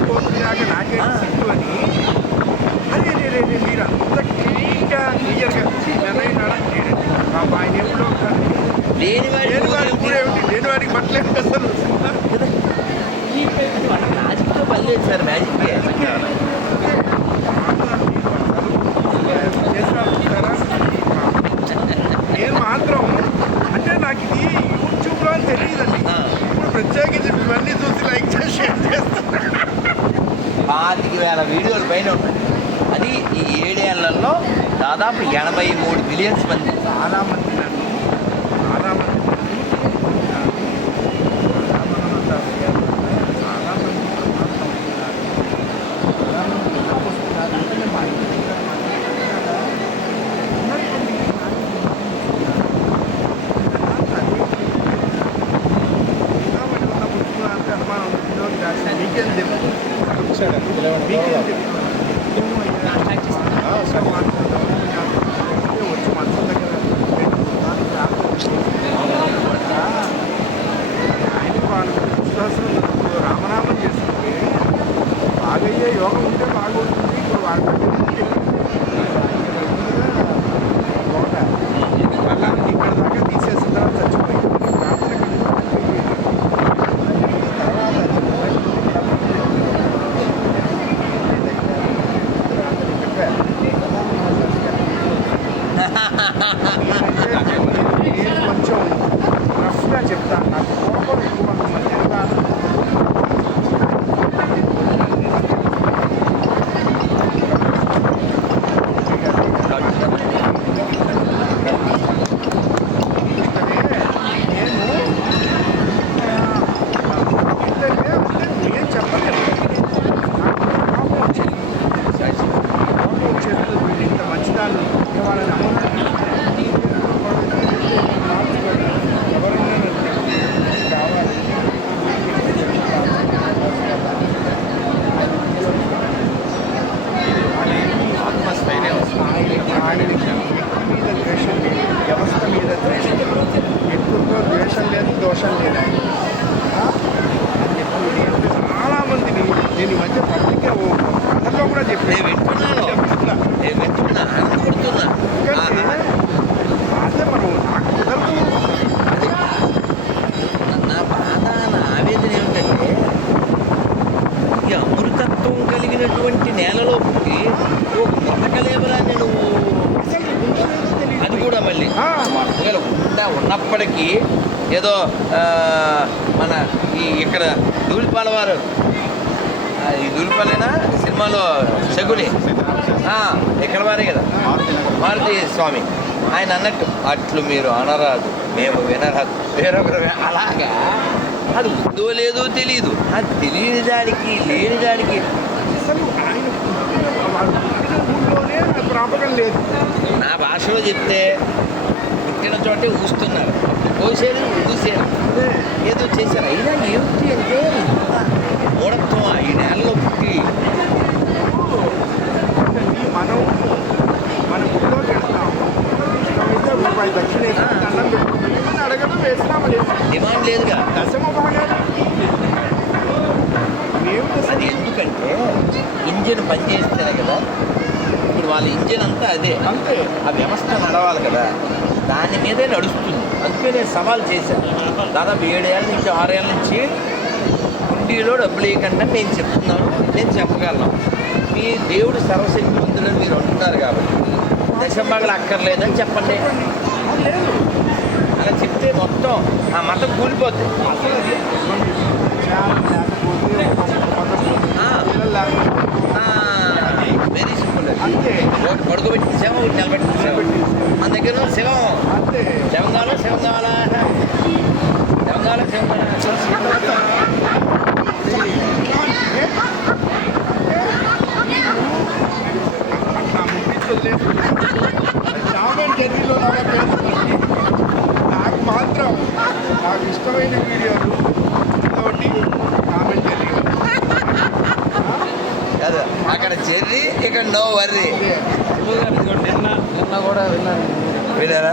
అయిపోతుందాక నాకే సిగ్గు అని. అదే రే మీరు అంత క్లీన్గా క్లియర్గా నిర్ణయం నడలేడండి మా ఆయన ఎప్పుడో లేని వారికి కూడా ఏమిటి? లేని వారికి పట్టలేదు అసలు రాజకీయ పని సార్ మ్యాజిక్ వేల వీడియోలు పైన ఉంటుంది అది ఈ ఏడేళ్ళలో దాదాపు ఎనభై మూడు మిలియన్స్ మంది చాలామంది నన్ను రామనామం చేసుకుంటే బాగయ్యే యోగం ఉంటే బాగుంటుంది ఇప్పుడు వాళ్ళ నేను వింటున్నాను నేను వింటున్నా ఆనందపడుతున్నా అదే నా బాధ నా ఆవేదన ఏమిటంటే ఈ అమృతత్వం కలిగినటువంటి నేలలో పుట్టి ఓ నువ్వు లేదో తెలియదు. అది కూడా మళ్ళీ. ఒకవేళ ఉందా ఉన్నప్పటికీ ఏదో మన ఈ ఇక్కడ ధూళిపాల వారు ఈ సినిమాలో శగుని ఆ, ఇక్కడ వారే కదా? మారుతి స్వామి. ఆయన అన్నట్టు అట్లు మీరు అనరాదు మేము వినరాదు. వేరొకరు అలాగా? అది ఉందో లేదో తెలియదు అది తెలియని దానికి లేని దానికి. అసలు ప్రాపకం లేదు. నా భాషలో చెప్తే పుట్టిన చోటే ఊస్తున్నారు. అప్పుడు కోసేది ఊసేది. ఏదో చేశారు. అయినా ఏమిటి అంటే ఇంత డిమాండ్ లేదుగా. అది ఎందుకంటే ఇంజిన్ పనిచేస్తేనే కదా. ఇప్పుడు వాళ్ళ ఇంజిన్ అంతా అదే. అంతే. ఆ వ్యవస్థ నడవాలి కదా. దాని మీదే నడుస్తుంది. అందుకే నేను సవాల్ చేశాను. దాదాపు ఏడేళ్ళ నుంచి ఆరేళ్ళ నుంచి హుండీలో డబ్బులు వేయకుండా నేను చెప్తున్నాను. నేను చెప్పగలను. మీ దేవుడు సర్వశక్తివంతుడని మీరు అంటున్నారు కాబట్టి. దశంభాగాలు అక్కర్లేదని చెప్పండి. మతం ఆ. పిల్లలు లేకపోతే వెరీ సింపుల్ అంతే ఒకటి పడుకోబెట్టిన శవం ఒకటి నిలబెట్టిన శవం మన దగ్గర ఉన్న శవం అంతే శవం కావాలా శవం కావాలా శవం కావాలా శవం కావాలా అట్లా ముట్టించలేదు జామన్ జర్నీలో అక్కడ చెర్రీ ఇక్కడ నో వర్రి. నిన్న నిన్న కూడా విన్నాను. విన్నారా?